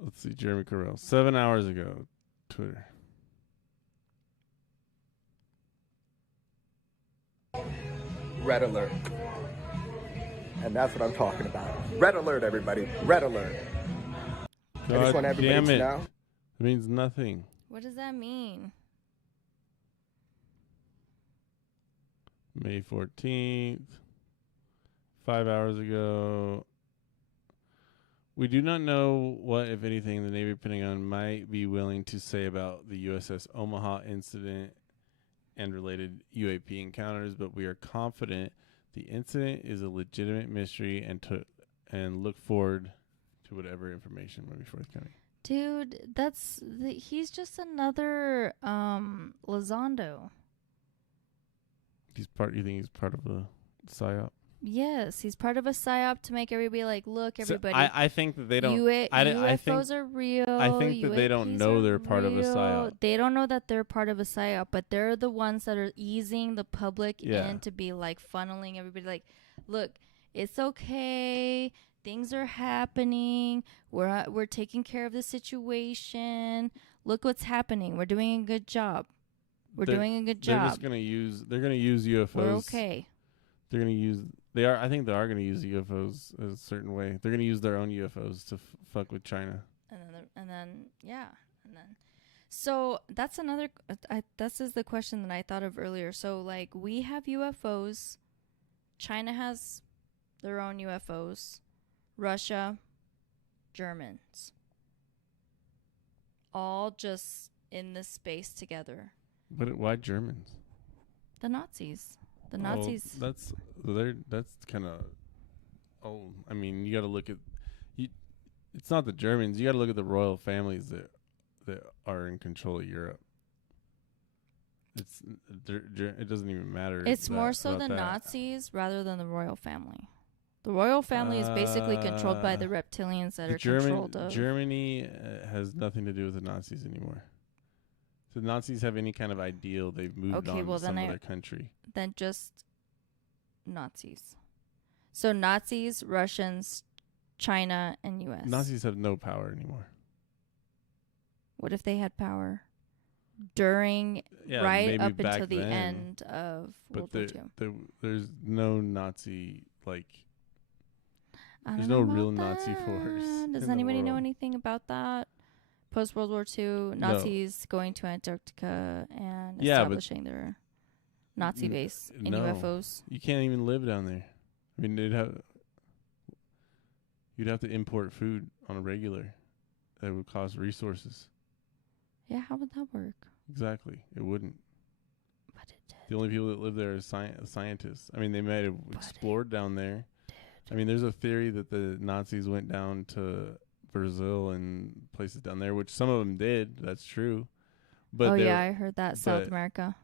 Let's see. Jeremy Correll. 7 hours ago. Twitter. Red alert. And that's what I'm talking about. Red alert, everybody. Red alert. I just want everybody damn to it. know. It means nothing. What does that mean? May 14th. 5 hours ago. We do not know what, if anything, the Navy Pentagon might be willing to say about the USS Omaha incident and related UAP encounters, but we are confident the incident is a legitimate mystery and look forward to whatever information might be forthcoming. Dude, he's just another Lizondo. You think he's part of a psyop? Yes, he's part of a psyop to make everybody like, look, everybody. So I think that they don't. UFOs are real. I think that they don't UAPs know are they're part of a real. psyop. They don't know that they're part of a psyop, but they're the ones that are easing the public in to be like funneling everybody. Like, look, it's okay. Things are happening. We're taking care of the situation. Look what's happening. We're doing a good job. They're doing a good job. They're gonna use UFOs. We're okay. They're gonna use. I think they are gonna use UFOs a certain way. They're gonna use their own UFOs to fuck with China. And then. So that's another. This is the question that I thought of earlier. So we have UFOs. China has their own UFOs. Russia, Germans, all just in this space together. But why Germans? The Nazis. The Oh, Nazis. that's kind of. Oh, I mean, you got to look at. It's not the Germans. You got to look at the royal families that are in control of Europe. It doesn't even matter. It's more so the Nazis rather than the royal family. The royal family is basically controlled by the reptilians that are controlled of. Germany has nothing to do with the Nazis anymore. So the Nazis have any kind of ideal, they've moved on to some other country. Then just Nazis. So Nazis, Russians, China, and U.S. Nazis have no power anymore. What if they had power during, right up until the end of World War II? There's no Nazi, like, There's no real Nazi force. Does anybody know anything about that? Post World War II, Nazis going to Antarctica and establishing their Nazi base in UFOs. You can't even live down there. I mean, you'd have to import food on a regular. That would cost resources. Yeah, how would that work? Exactly, it wouldn't. But it did. The only people that live there are scientists. I mean, they might have explored down there. I mean, there's a theory that the Nazis went down to Brazil and places down there, which some of them did. That's true. But I heard that. South America.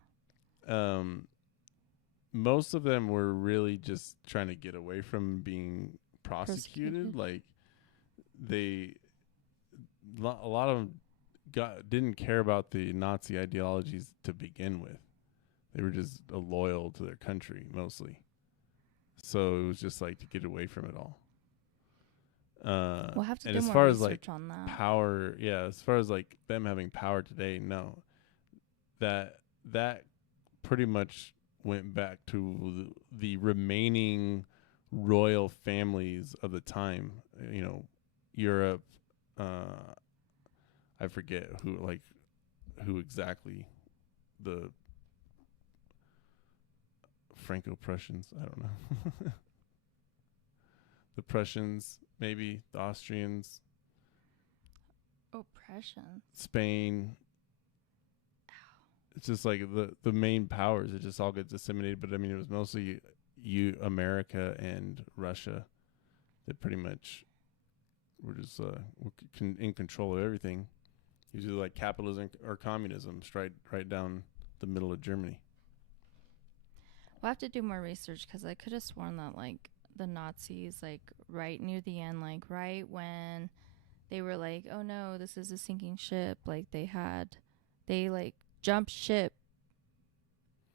Most of them were really just trying to get away from being prosecuted. Like, a lot of them didn't care about the Nazi ideologies to begin with. They were just loyal to their country mostly. So it was just like to get away from it all. We'll have to and do as more far as research like on that. power, as far as like them having power today, no. That pretty much went back to the remaining royal families of the time. You know, Europe. I forget who exactly. The Franco-Prussians, I don't know. The Prussians, maybe the Austrians. Oppression. Spain. It's just like the main powers. It just all gets disseminated. But I mean, it was mostly America and Russia that pretty much were just in control of everything. Usually like capitalism or communism, right down the middle of Germany. We'll have to do more research because I could have sworn that like the Nazis, like right near the end, like right when they were like, oh no, this is a sinking ship, like they like jumped ship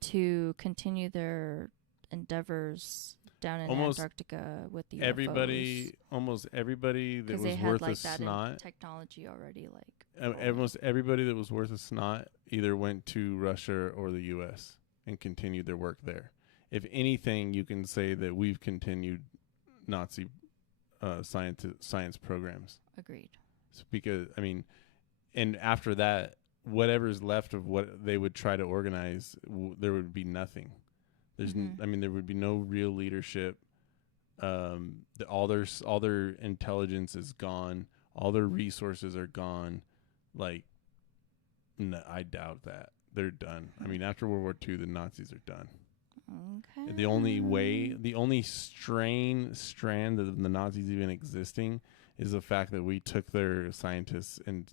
to continue their endeavors down in Antarctica with the UFOs. Almost everybody that was worth a snot. Technology already, like almost everybody that was worth a snot either went to Russia or the U.S. and continued their work there. If anything, you can say that we've continued Nazi science programs. Agreed. So because I mean, and after that, whatever's left of what they would try to organize, there would be nothing. There's, I mean, there would be no real leadership. All their intelligence is gone. All their resources are gone. Like, no, I doubt that they're done. I mean, after World War II, the Nazis are done. Okay. The only strand of the Nazis even existing is the fact that we took their scientists and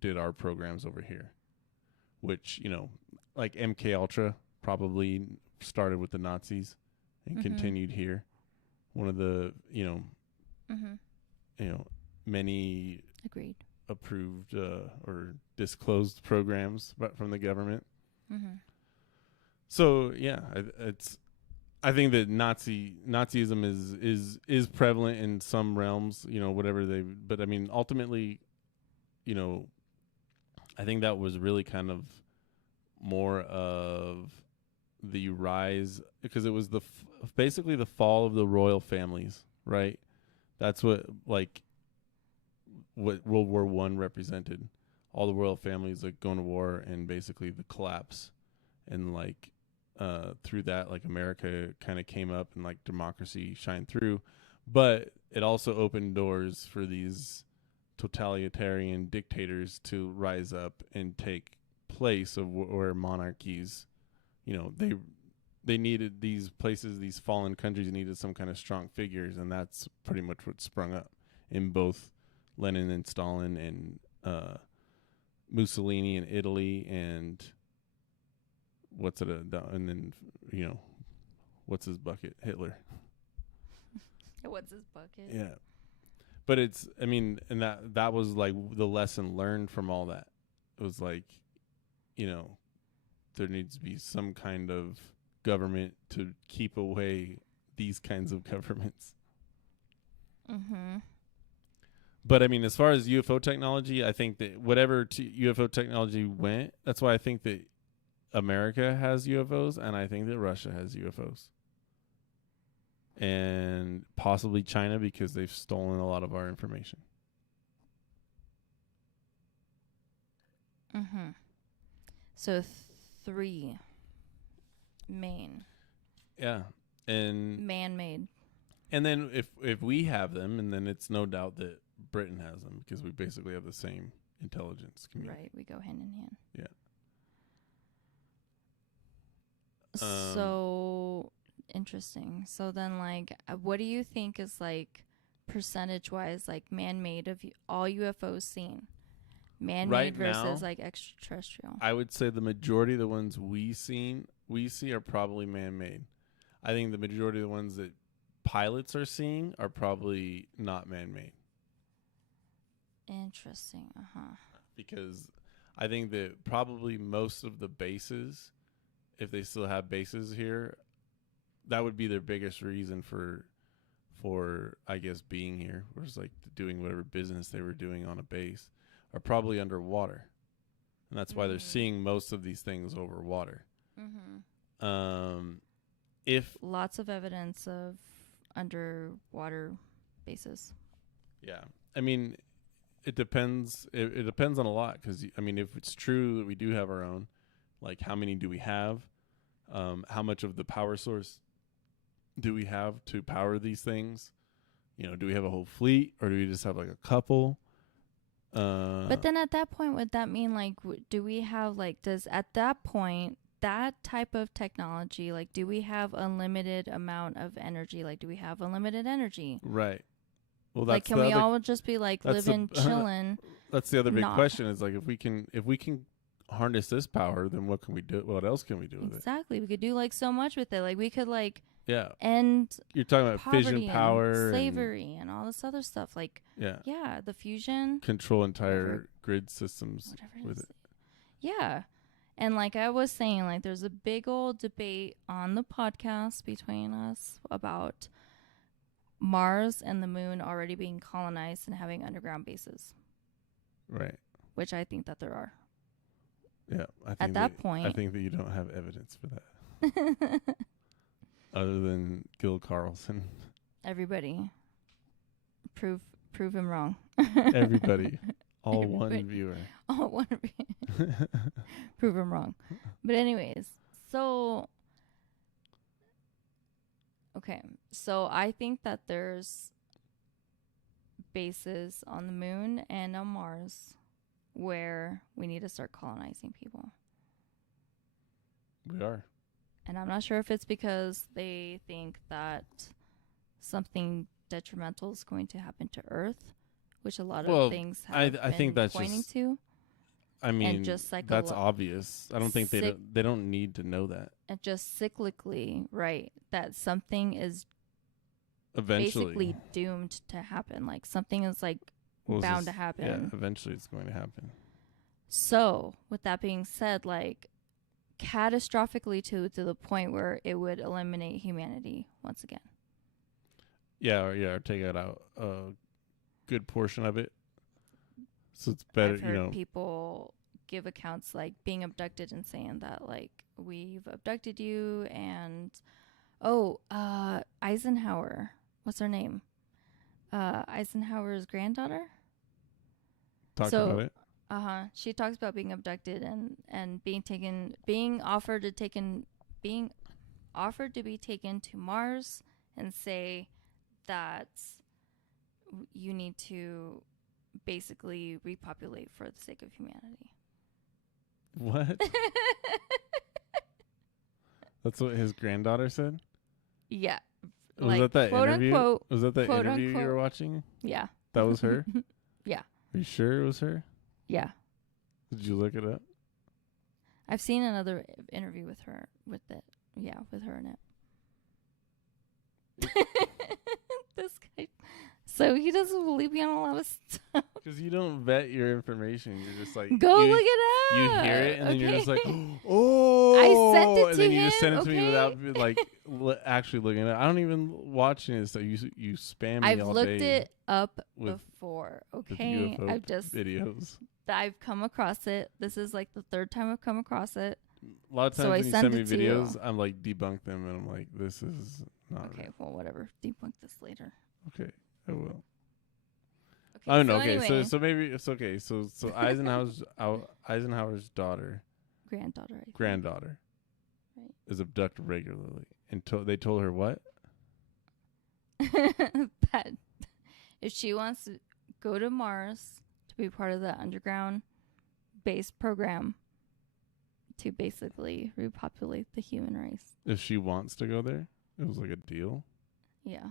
did our programs over here, which, you know, like MK Ultra probably started with the Nazis and continued here. One of the, many agreed approved or disclosed programs from the government. So yeah, I think that Nazism is prevalent in some realms, but I mean, ultimately, I think that was really kind of more of the rise, because it was basically the fall of the royal families, right? That's what World War I represented. All the royal families like going to war, and basically the collapse, and through that, like, America kind of came up and like democracy shined through. But it also opened doors for these totalitarian dictators to rise up and take place of where monarchies, they needed these places, these fallen countries needed some kind of strong figures, and that's pretty much what sprung up in both Lenin and Stalin and Mussolini in Italy, and what's his bucket, Hitler. What's his bucket? Yeah. But and that was like the lesson learned from all that. It was like, there needs to be some kind of government to keep away these kinds of governments. Mm-hmm. But as far as UFO technology, I think that whatever UFO technology went, that's why I think that America has UFOs, and I think that Russia has UFOs. And possibly China, because they've stolen a lot of our information. Mm-hmm. So 3 main. Yeah. And man-made. And then if we have them, and then it's no doubt that Britain has them, because we basically have the same intelligence community. Right, we go hand in hand. Yeah. So interesting. So then, like, what do you think is, like, percentage-wise, like, man-made of all UFOs seen? Man-made right versus, now, like, extraterrestrial. I would say the majority of the ones we see are probably man-made. I think the majority of the ones that pilots are seeing are probably not man-made. Interesting. Uh-huh. Because I think that probably most of the bases, if they still have bases here, that would be their biggest reason for I guess being here, was like doing whatever business they were doing on a base, are probably underwater, and that's why they're seeing most of these things over water. Mm-hmm. If lots of evidence of underwater bases. Yeah, it depends. It depends on a lot, because if it's true that we do have our own, like, how many do we have? How much of the power source do we have to power these things? Do we have a whole fleet, or do we just have like a couple? But then at that point, would that mean, like, do we have, like, does at that point, that type of technology, like, do we have unlimited amount of energy? Like, do we have unlimited energy? Right. Well, like, can we all just be like living, chilling? That's the other big question, is like, if we can harness this power, then what can we do? What else can we do with it? Exactly. We could do, like, so much with it. Like, we could, like, end. You're talking about fission power, and slavery, and all this other stuff. Like, yeah, the fusion, control entire grid systems with it. Yeah. And like I was saying, like, there's a big old debate on the podcast between us about Mars and the moon already being colonized and having underground bases. Right. Which I think that there are. Yeah. At that point, I think that you don't have evidence for that. Other than Gil Carlson. Everybody. Prove him wrong. Everybody. All one viewer. All one viewer. Prove him wrong. But anyways, so I think that there's bases on the moon and on Mars where we need to start colonizing people. We are. And I'm not sure if it's because they think that something detrimental is going to happen to Earth, which a lot of things have I think that's pointing just, to. And just that's obvious. I don't think they don't need to know that. And just cyclically, right, that something is eventually basically doomed to happen. Like, something is, like, bound to happen. Yeah, eventually it's going to happen. So, with that being said, like, catastrophically to the point where it would eliminate humanity once again. Yeah, or take out a good portion of it. So it's better, I've heard people give accounts, like, being abducted and saying that, like, we've abducted you, and Eisenhower, what's her name? Eisenhower's granddaughter. About it. She talks about being abducted and being offered to be taken to Mars, and say that you need to basically repopulate for the sake of humanity. What? That's what his granddaughter said? Yeah. Was that that quote interview? unquote, Was that the quote interview you were unquote. watching? Yeah. That was her? Yeah. Are you sure it was her? Yeah. Did you look it up? I've seen another interview with her with her in it. This guy. So he doesn't believe me on a lot of stuff. Because you don't vet your information. You're just like, Go you, look it up. You hear it, and then you're just like, okay? oh. I sent it and to then you him, just send it to me okay? without like actually looking at it. I don't even watching it, so you spam me I've all looked day it up with- before. with Okay, UFO I've just videos. I've come across it. This is like the third time I've come across it. A lot of times So I when you sent send me it to you. videos, I'm like debunk them, and I'm like, this is not Okay, real. well, whatever. Debunk this later. Okay, I will. Okay, Oh no, so okay, anyway, so maybe it's okay. So Eisenhower's daughter, granddaughter. I think. granddaughter, Right. is abducted regularly, and they told her what? That if she wants to go to Mars to be part of the underground base program to basically repopulate the human race. If she wants to go there, it was like a deal. Yeah.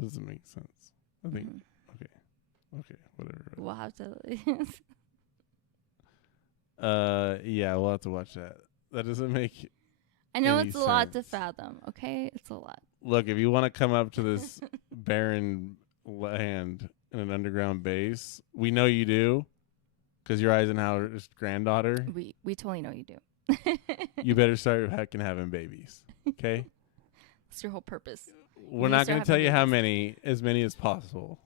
Doesn't make sense. I think. Mhm. Okay, whatever. We'll have to. Yeah, we'll have to watch that. That doesn't make. I know Any it's a lot to sense. fathom. Okay, it's a lot. Look, if you want to come up to this barren land in an underground base, we know you do, because you're Eisenhower's granddaughter. We totally know you do. You better start heckin' having babies. Okay. That's your whole purpose. We're You not start going to tell having you how babies. as many as possible.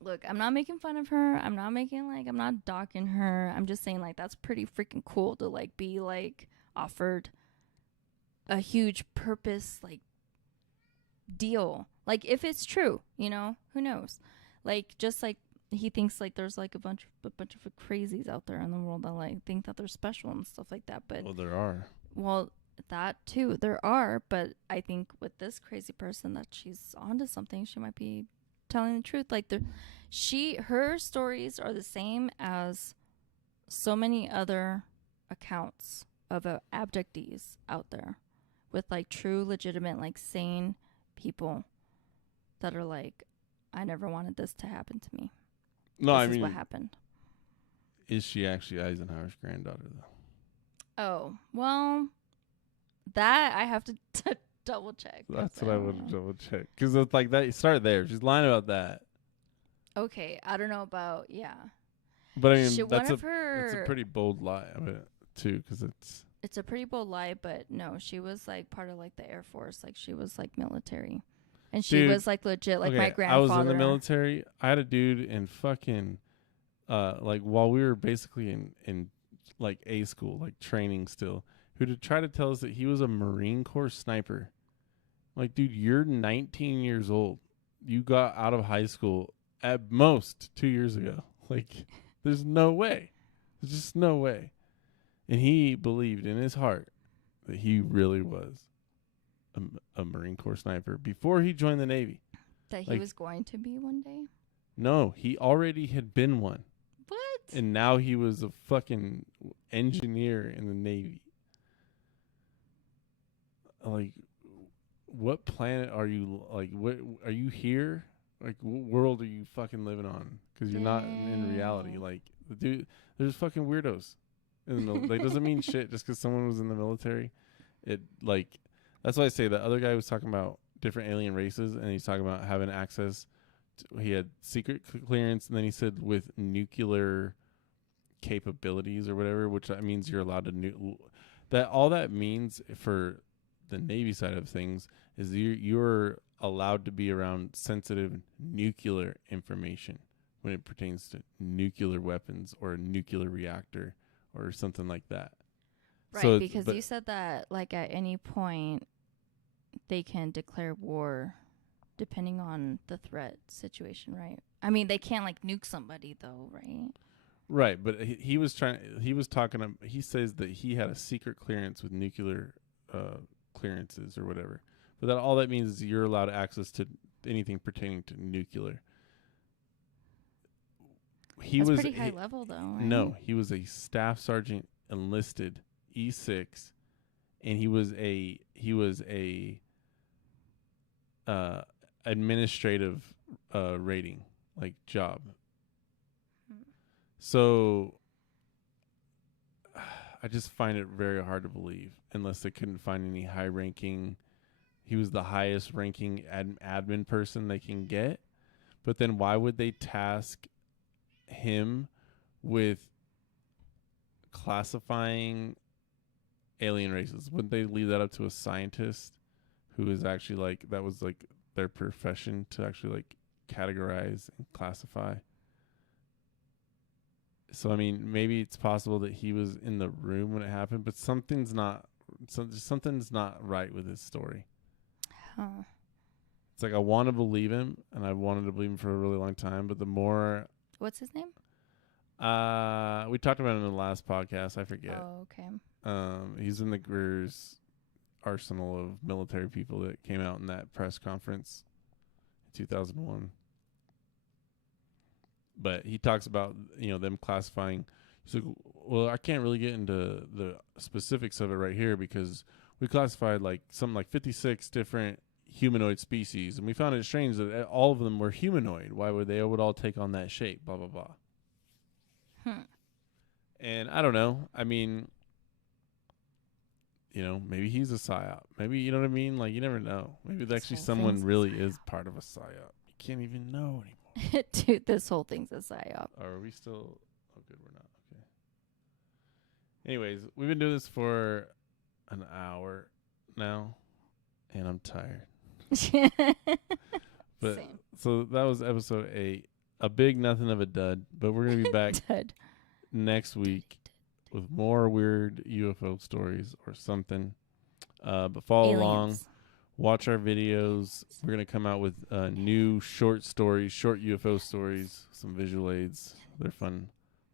Look, I'm not making fun of her. I'm not docking her. I'm just saying, like, that's pretty freaking cool to, like, be, like, offered a huge purpose, like, deal. Like, if it's true, who knows? Like, just, like, he thinks, like, there's, like, a bunch of crazies out there in the world that, like, think that they're special and stuff like that. But, Well, there are. well, that, too, there are. But I think with this crazy person that she's onto something, she might be telling the truth. Like her stories are the same as so many other accounts of abductees out there with like true legitimate like sane people that are like, I never wanted this to happen to me. No, This I is mean, what happened. is she actually Eisenhower's granddaughter though? Oh, well, that I have to double check. That's what I would double check, because it's like that. You start there. She's lying about that. Okay, I don't know about But I mean, One that's of her- it's a pretty bold lie of it too, because it's a pretty bold lie, but no, she was like part of like the Air Force, like she was like military, and she Dude, was like legit, like okay, my grandfather. I was in the military. I had a dude in fucking, like while we were basically in like A school, like training still, who to try to tell us that he was a Marine Corps sniper. Like, dude, you're 19 years old. You got out of high school at most 2 years ago. Like, there's no way. There's just no way. And he believed in his heart that he really was a Marine Corps sniper before he joined the Navy. that he like- was going to be one day. No, he already had been one. What? And now he was a fucking engineer in the Navy. Like, what planet are you, like, what are you here? Like, what world are you fucking living on? Because you're not in reality. Dang. Like, the dude, there's fucking weirdos. In the like, doesn't mean shit just because someone was in the military. It, like, that's why I say the other guy was talking about different alien races, and he's talking about having access to, he had secret clearance, and then he said with nuclear capabilities or whatever, which that means you're allowed to that all that means for the Navy side of things is you're allowed to be around sensitive nuclear information when it pertains to nuclear weapons or a nuclear reactor or something like that. Right, So because you said that like at any point they can declare war depending on the threat situation, right? I mean, they can't like nuke somebody though, right? Right, but he was talking. He says that he had a secret clearance with nuclear clearances or whatever. But that all that means is you're allowed access to anything pertaining to nuclear. He That's was pretty high level, though. Right? No, he was a staff sergeant enlisted E6, and he was a administrative rating like job. So I just find it very hard to believe unless they couldn't find any high ranking. He was the highest ranking admin person they can get. But then why would they task him with classifying alien races? Wouldn't they leave that up to a scientist who is actually like, that was like their profession to actually like categorize and classify? So I mean, maybe it's possible that he was in the room when it happened, but something's not right with his story. Huh. It's like I want to believe him, and I wanted to believe him for a really long time, but the more What's his name? we talked about it in the last podcast, I forget. Oh, okay. He's in the Greer's arsenal of military people that came out in that press conference in 2001. But he talks about, them classifying. He's like, well, I can't really get into the specifics of it right here because we classified like something like 56 different humanoid species, and we found it strange that all of them were humanoid. Why would they would all take on that shape? Blah blah blah. And I don't know. I mean, maybe he's a psyop. Maybe, you know what I mean? Like, you never know. Maybe actually someone really is part of a psyop. You can't even know anymore. Dude, this whole thing's a psyop. Are we still? Oh, good, we're not. Okay. Anyways, we've been doing this for an hour now, and I'm tired. But Same. so that was episode 8. A big nothing of a dud, but we're gonna be back Dud. next week with more weird UFO stories or something. But follow along, watch our videos. We're gonna come out with new short stories, short UFO stories, some visual aids. They're fun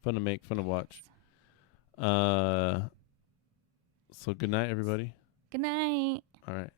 to make, fun to watch. So good night, everybody. Good night. All right.